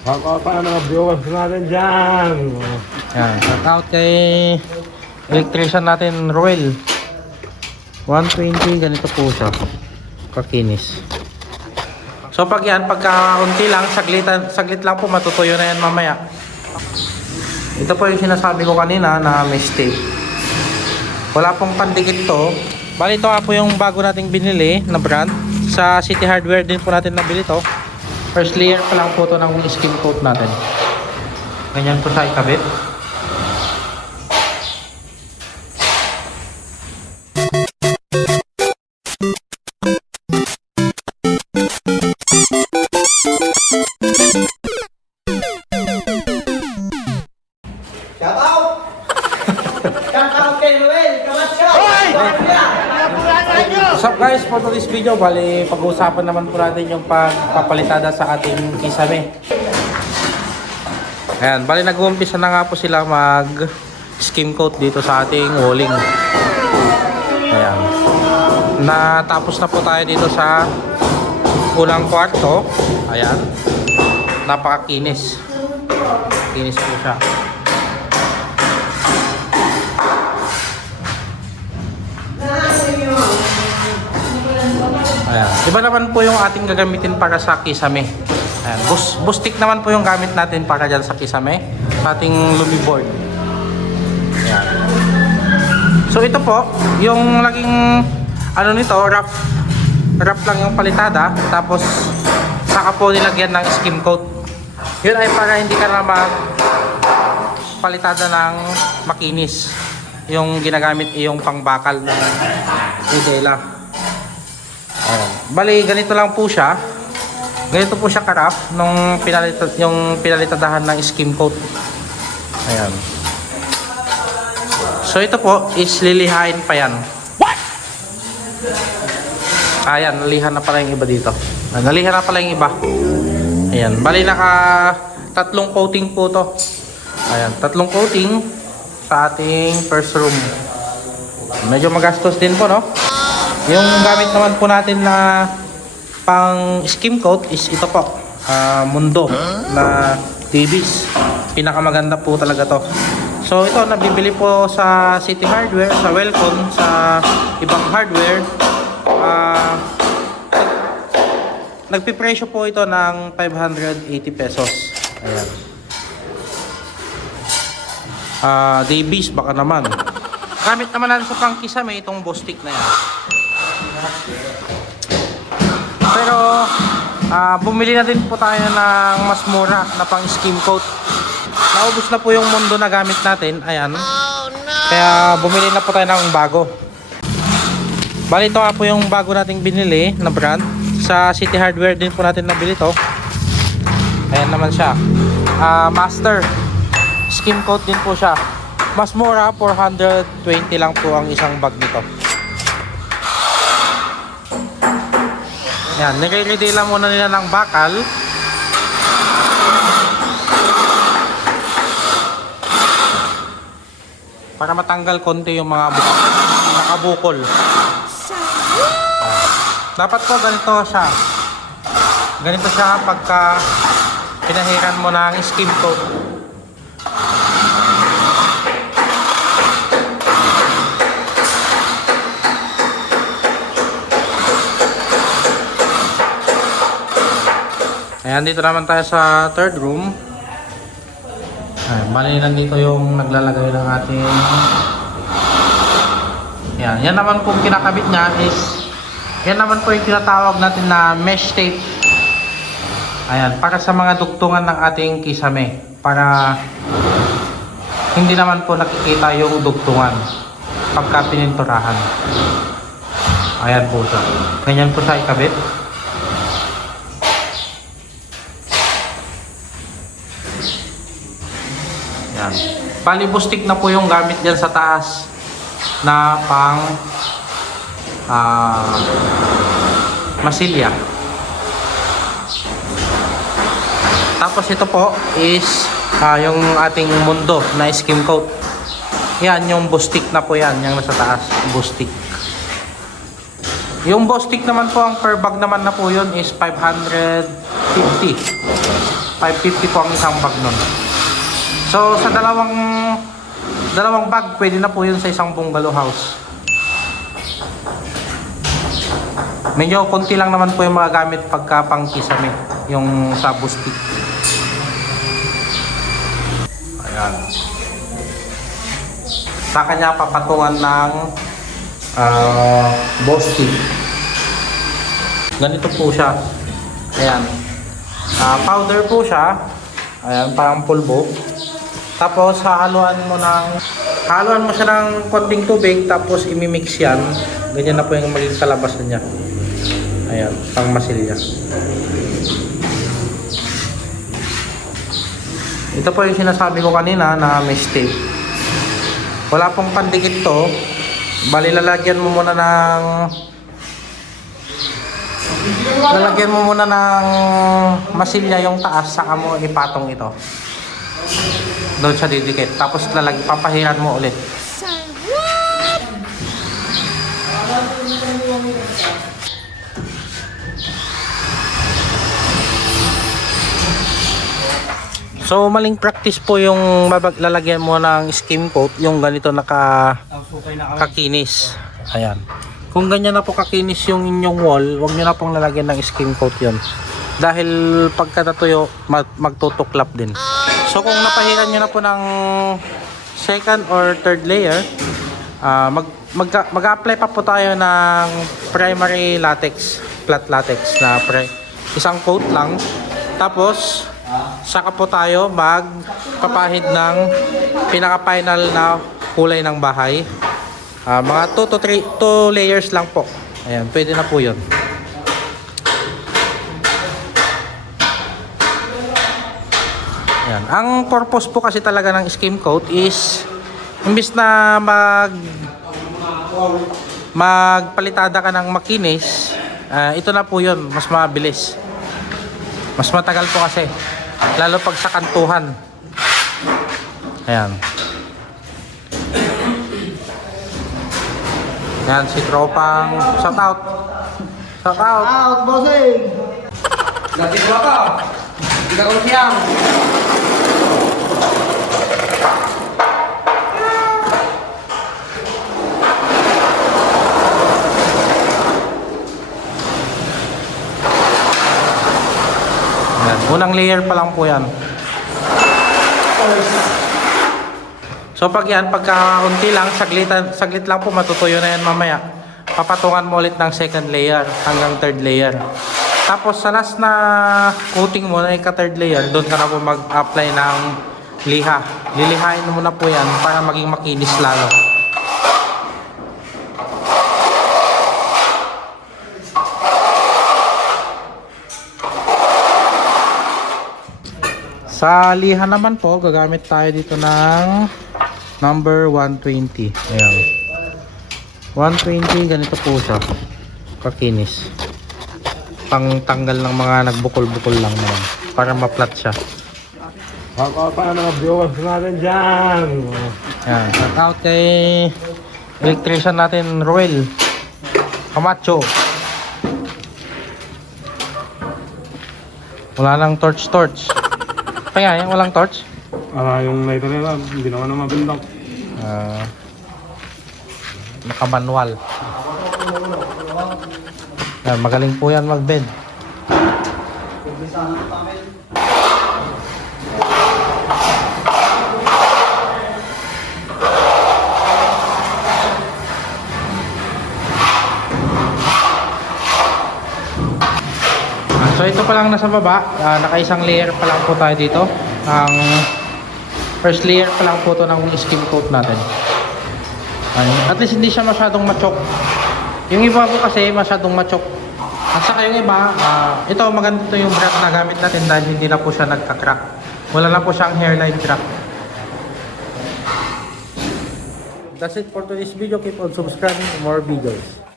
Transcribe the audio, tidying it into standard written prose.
Baka pa mga viewers natin dyan. Yan, shout out kay electrician natin, Roel. 120, ganito po siya. Kakinis. So pag yan, pagka-unti lang, saglit lang po, matutuyo na yan mamaya. Ito po yung sinasabi ko kanina na mistake. Wala pong pandikit to. Bali ito nga po yung bago nating binili na brand. Sa City Hardware din po natin nabili to. First layer pa lang po to ng skim coat natin. Ganyan po siya ikabit. What's up guys, for today's video, bali pag-uusapan naman po natin yung pagpapalitada sa ating kisame. Ayan, bali nag-uumpisa na nga po sila mag skim coat dito sa ating walling. Ayan, natapos na po tayo dito sa unang kwarto. Ayan, napakakinis. Kinis po siya. Ayan. Iba naman po yung ating gagamitin para sa kisame. Ayan. Bustik naman po yung gamit natin para dyan sa kisame. Sa ating lumiboard. Ayan. So ito po, yung laging ano nito, rough lang yung palitada. Tapos saka po nilagyan ng skim coat. Yun ay para hindi ka na palitada ng makinis. Yung ginagamit yung pangbakal ng idela. Ayan. Bali, ganito lang po siya. Ganito po siya ka-rough nung pinalitadahan ng skim coat. Ayan. So ito po is lilihain pa yan. What? Ayan, nalihan na pala yung iba dito. Nalihan na pala yung iba. Ayan. Bali, tatlong coating po to. Ayan, tatlong coating sa ating first room. Medyo magastos din po, no? Yung gamit naman po natin na pang skim coat is ito po, Mundo na TVs. Pinakamaganda po talaga to. So ito nabibili po sa City Hardware, sa Welcome, sa ibang hardware. Nagpipresyo po ito ng 580 pesos. Ayan. Davies baka naman. Gamit naman natin sa pangkisame itong Bostik na yan. Pero bumili na din po tayo ng mas mura na pang skim coat. Naubos na po yung Mundo na gamit natin. Ayan. Kaya bumili na po tayo ng bago. Bali ito nga po yung bago nating binili na brand. Sa City Hardware din po natin nabili to. Ayan naman siya. Master skim coat din po siya. Mas mura, 420 lang po ang isang bag nito. Yan, nire-ready lang muna nila ng bakal. Para matanggal konti yung mga nakabukol. Dapat po ganito siya. Ganito siya pagka pinahiran mo ng skim coat. Ayan, dito naman tayo sa third room. Ayan, bali nandito yung naglalagay ng ating... Ayan, yan naman po kinakabit niya is... Yan naman po yung tinatawag natin na mesh tape. Ayan, para sa mga dugtungan ng ating kisame. Para hindi naman po nakikita yung dugtungan pagka pininturahan. Ayan po siya. Ganyan po siya ikabit. Yan. Bali bustik na po yung gamit dyan sa taas na pang masilya. Tapos ito po is yung ating Mundo na skim coat. Yan yung bustik na po yan, yung nasa taas, bustik. Yung Bostik naman po, ang per bag naman na po yun is 550. 550 po ang isang bag nun. So sa dalawang bag, pwede na po yun sa isang bungalow house. Medyo konti lang naman po yung mga gamit pagka pang kisame, yung sa busti. Ayan. Sa kanya papatungan ng busti. Ganito po siya. Ayan. Powder po siya. Ayan, parang pulbo. Tapos hahaluan mo siya ng konting tubig, tapos imimix yan. Ganyan na po yung magiging kalabasan niya. Ayan, pang masilya. Ito po yung sinasabi ko kanina na mistake. Wala pong pandikit to. Bali lalagyan mo muna ng masilya yung taas, saka mo ipatong ito. Doon siya didikit. Tapos papahiran mo ulit. So maling practice po yung lalagyan mo ng skim coat, yung ganito kakinis. Ayan. Kung ganyan na po kakinis yung inyong wall, huwag nyo na pong lalagyan ng skim coat yun. Dahil pagka natuyo, magtutuklap din. So kung napahiran nyo na po ng second or third layer, mag-apply pa po tayo ng primary latex, flat latex na isang coat lang. Tapos saka po tayo magpapahid ng pinaka-final na kulay ng bahay. Mga 2 layers lang po. Ayan, pwede na po yun. Ayan. Ang purpose po kasi talaga ng skim coat is imbis na magpalitada ka ng makinis, ito na po yun, mas mabilis. Mas matagal po kasi, lalo pag sa kantuhan. Ayan. Ayan, si tropang shout out. Shout out. Out, bossing! Dati ko ka. Hindi ka siyang. Ayan, unang layer pa lang po yan. So pagka-unti lang, saglit lang po, matutuyo na yan mamaya. Papatungan mo ulit ng second layer hanggang third layer. Tapos sa last na coating mo na ika-third layer, doon ka na po mag-apply ng liha. Lilihain mo na po yan para maging makinis lalo. Sa liha naman po, gagamit tayo dito ng number 120. Ayan. 120, ganito po siya. Kakinis. Pang tanggal ng mga nagbukol-bukol lang naman. Para ma-flat siya. Paano mga viewers natin dyan? Ayan. Shout out kay electrician natin, Roel Camacho. Wala nang torch. Kaya yan, walang torch? Yung lighter nila, hindi naman na mabindang. Naka-manual. Yan, magaling po yan mag-bend. So ito pa lang nasa baba, naka-isang layer pa lang po tayo dito. Ang first layer pa lang po to ng skim coat natin. At least hindi siya masyadong machok. Yung iba po kasi masyadong machok. At saka yung iba, ito maganda ito yung bracket na gamit natin dahil hindi na po siya nagka-crack. Wala na po siyang hairline crack. That's it for today's video. Keep on subscribing for more videos.